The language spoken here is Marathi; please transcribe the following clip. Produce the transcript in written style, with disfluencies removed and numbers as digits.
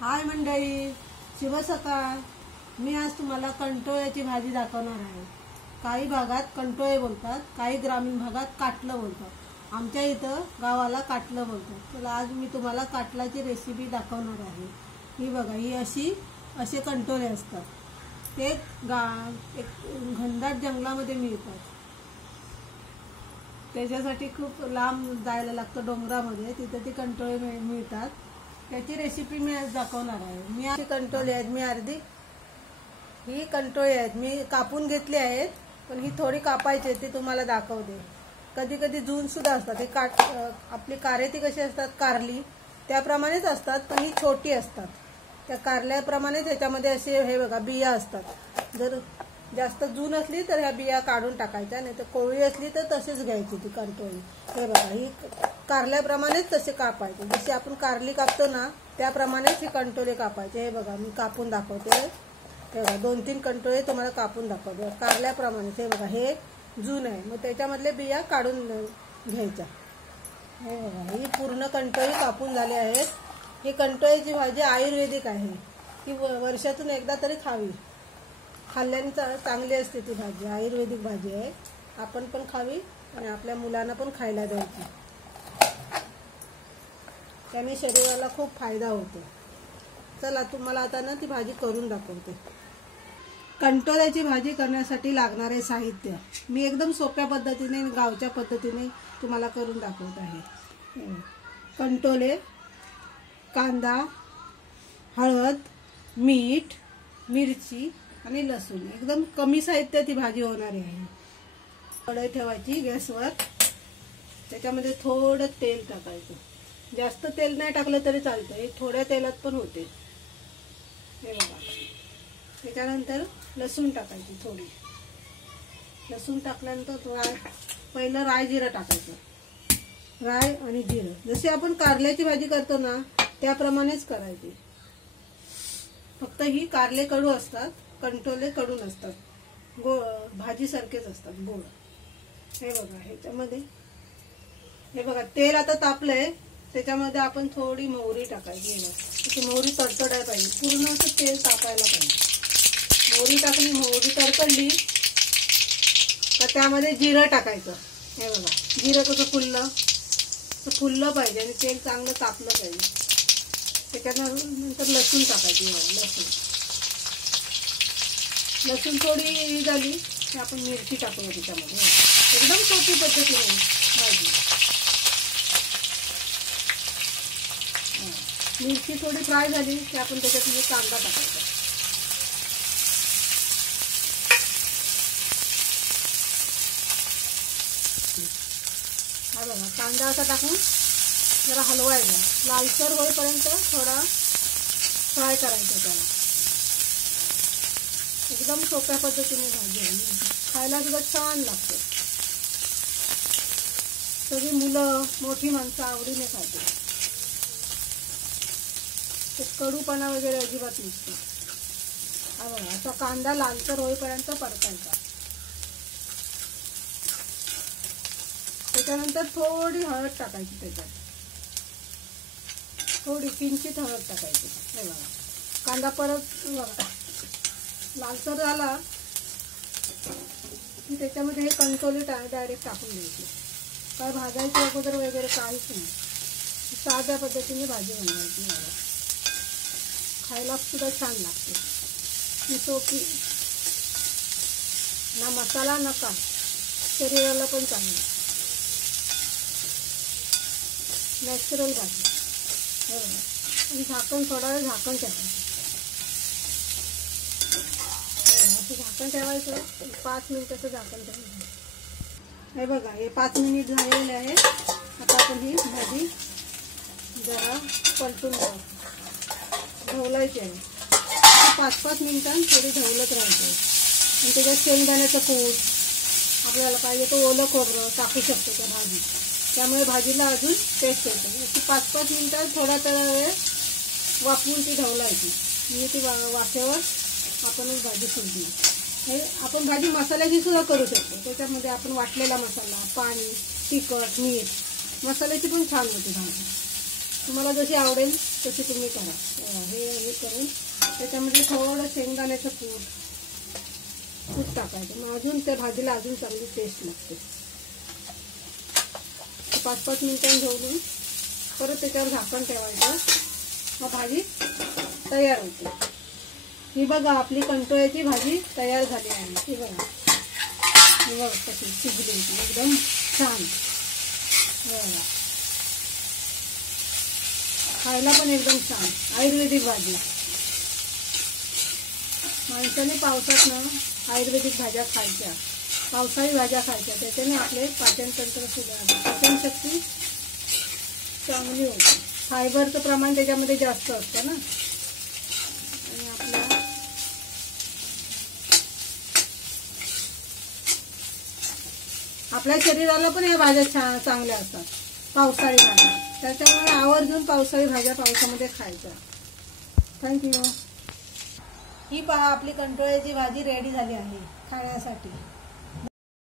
हाय मंडळी, शुभ सकाळ। मी आज तुम्हाला कंटोळ्याची भाजी दाखवणार आहे। काही भागात कंटोळे बोलतात, काही ग्रामीण भागात काटलं बोलतात। आमच्या इथं गावाला काटलं बोलतात। तर आज मी तुम्हाला काटलाची रेसिपी दाखवणार आहे। ही बघा, ही असे कंटोळे असतात। ते एक घनदाट जंगलामध्ये मिळतात। त्याच्यासाठी खूप लांब जायला लागतं डोंगरामध्ये, तिथे ती कंटोळे मिळतात। त्याची रेसिपी मी आज दाखवणार आहे। मी अशी कंटोळे आहेत, ही कंटोळे आहेत, मी कापून घेतली आहेत, पण ही थोडी कापायची ते तुम्हाला दाखवते। कधी कधी जून सुद्धा असतात। हे आपली कारेती कशी असतात, कारली त्याप्रमाणेच असतात, पण ही छोटी असतात। त्या कारल्याप्रमाणे त्याच्यामध्ये असे हे बघा बिया असतात। जर जास्त जून असली तर ह्या बिया काढून टाकायच्या, नाही तर कोवळी असली तर तसेच घ्यायची ती कंटोळी। हे बघा, ही कारल्याप्रमाणेच तसे कापायचे। जशी आपण कारली कापतो ना त्याप्रमाणेच ही कंटोळे कापायचे। हे बघा, मी कापून दाखवते। हे बघा, 2-3 कंटोळे तुम्हाला कापून दाखवते कारल्याप्रमाणेच। हे बघा, हे जून आहे, मग त्याच्यामधले बिया काढून घ्यायच्या। हे बघा, ही पूर्ण कंटोळी कापून झाले आहेत। ही कंटोळीची भाजी आयुर्वेदिक आहे। ही वर्षातून एकदा तरी खावी, खाल्ल्याने चांगली असते ती भाजी। आयुर्वेदिक भाजी आहे, आपण पण खावी आणि आपल्या मुलांना पण खायला द्यायची। त्याने शरीराला खूप फायदा होतो। चला, तुम्हाला आता ना ती भाजी करून दाखवते। कंटोळ्याची भाजी करण्यासाठी लागणारे साहित्य मी एकदम सोप्या पद्धतीने, गावच्या पद्धतीने तुम्हाला करून दाखवत आहे। कंटोळे, कांदा, हळद, मीठ, मिरची आणि लसूण। एकदम कमी साहित्य ती भाजी होणारी आहे। कढई ठेवायची गॅसवर, त्याच्यामध्ये थोडं तेल टाकायचं। जास्त तेल नाही टाकलं तरी चालतं, हे थोड्या तेलात पण होते। हे बघा, त्याच्यानंतर लसूण टाकायची थोडी। लसूण टाकल्यानंतर पहिलं राय जिरं टाकायचं। राय आणि जिरं जशी आपण कारल्याची भाजी करतो ना त्याप्रमाणेच करायची। फक्त ही कारले कडू असतात, कंटोळे कडू नसतात, गोड भाजी सारखेच असतात, गोड। हे बघा, ह्याच्यामध्ये हे बघा तेल आता तापलंय, त्याच्यामध्ये आपण थोडी मोहरी टाकायची। ती मोहरी तडतडायला पाहिजे, पूर्ण असं तेल तापायला पाहिजे। मोहरी टाकली, मोहरी तडतडली तर त्यामध्ये जिरं टाकायचं। हे बघा, जिरं कसं फुललं पाहिजे आणि तेल चांगलं तापलं पाहिजे। त्याच्यानंतर लसूण टाकायची। लसूण थोडी झाली की आपण मिरची टाकूया त्याच्यामध्ये। एकदम सोपी पद्धतीने भाजी। मिरची थोडी फ्राय झाली की आपण त्याच्यात कांदा टाकायचा। हा बघा, कांदा असा टाकून जरा हलवायचा, लालसर होईपर्यंत थोडा फ्राय करायचा त्याला। एकदम सोप्या पद्धतीने भाजी आहे, खायला सुद्धा छान लागते। सगळी मुलं, मोठी माणसं आवडीने खाते। कडूपणा वगैरे अजिबात नसतो। हा बघा, असा कांदा लालसर होईपर्यंत परतायचा। त्याच्यानंतर थोडी हळद टाकायची त्याच्यात, थोडी किंचित हळद टाकायची। हे बघा, कांदा परत बघा लालसर झाला की त्याच्यामध्ये हे कंटोळे डायरेक्ट टाकून द्यायचे। काय भाजायचे अगोदर वगैरे काहीच नाही, साध्या पद्धतीने भाजी बनवायची। खायला सुद्धा छान लागते। ही सोपी, ना मसाला ना काय, शरीराला पण चांगली नॅचरल भाजी। आणि झाकण, थोडा वेळ झाकण ठेवायचं। असं झाकण ठेवायचं, 5 मिनिटाचं झाकण ठेवायचं। हे बघा, हे 5 मिनिट झालेले आहे। आता आपण ही भाजी जरा पलटून ढवलायची आहे। 5-5 मिनिटांनी थोडी ढवलत राहायचं। आणि त्याच्यात शेंगदाण्याचं कूट, आपल्याला पाहिजे तो ओलं खोबरं टाकू शकतो त्या भाजीत, त्यामुळे भाजीला अजून टेस्ट येते। अशी 5-5 मिनिटात थोडा वेळ वाफवून ती ढवलायची, म्हणजे ती वाफेवर आपणच भाजी शिजली। हे आपण भाजी मसाल्याची सुद्धा करू शकतो। त्याच्यामध्ये आपण वाटलेला मसाला, पाणी, तिखट, मीठ, मसाल्याची पण छान होते भाजी। तुम्हाला जशी आवडेल तशी तुम्ही करा. हे करून त्याच्यामध्ये थोडं शेंगदाण्याचं कूट टाकायचं. मग अजून त्या भाजीला अजून चांगली टेस्ट लागते. 5-5 मिनिटांनी घेऊन परत त्याच्यावर झाकण ठेवायचं. मग भाजी तयार होते. ही बघा आपली कंटोळ्याची भाजी तयार झाली आहे. ही बघा, ही बघा कशी शिजली होती एकदम छान. बघा खायला पण एकदम छान आयुर्वेदिक भाजी. माणसाने पावसात ना आयुर्वेदिक भाज्या खायच्या, पावसाळी भाज्या खायच्या. त्याच्याने आपले पाचनतंत्र सुधारते, पचनशक्ती चांगली होते. फायबरचं प्रमाण त्याच्यामध्ये जास्त असतं ना. आणि आपल्या शरीराला पण या भाज्या चांगल्या असतात, पावसाळी भाज्या. त्याच्यामुळे आवर्जून पावसाळी भाज्या पावसामध्ये खायच्या. थँक्यू. ही पहा आपली कंटोळ्याची भाजी रेडी झाली आहे खाण्यासाठी.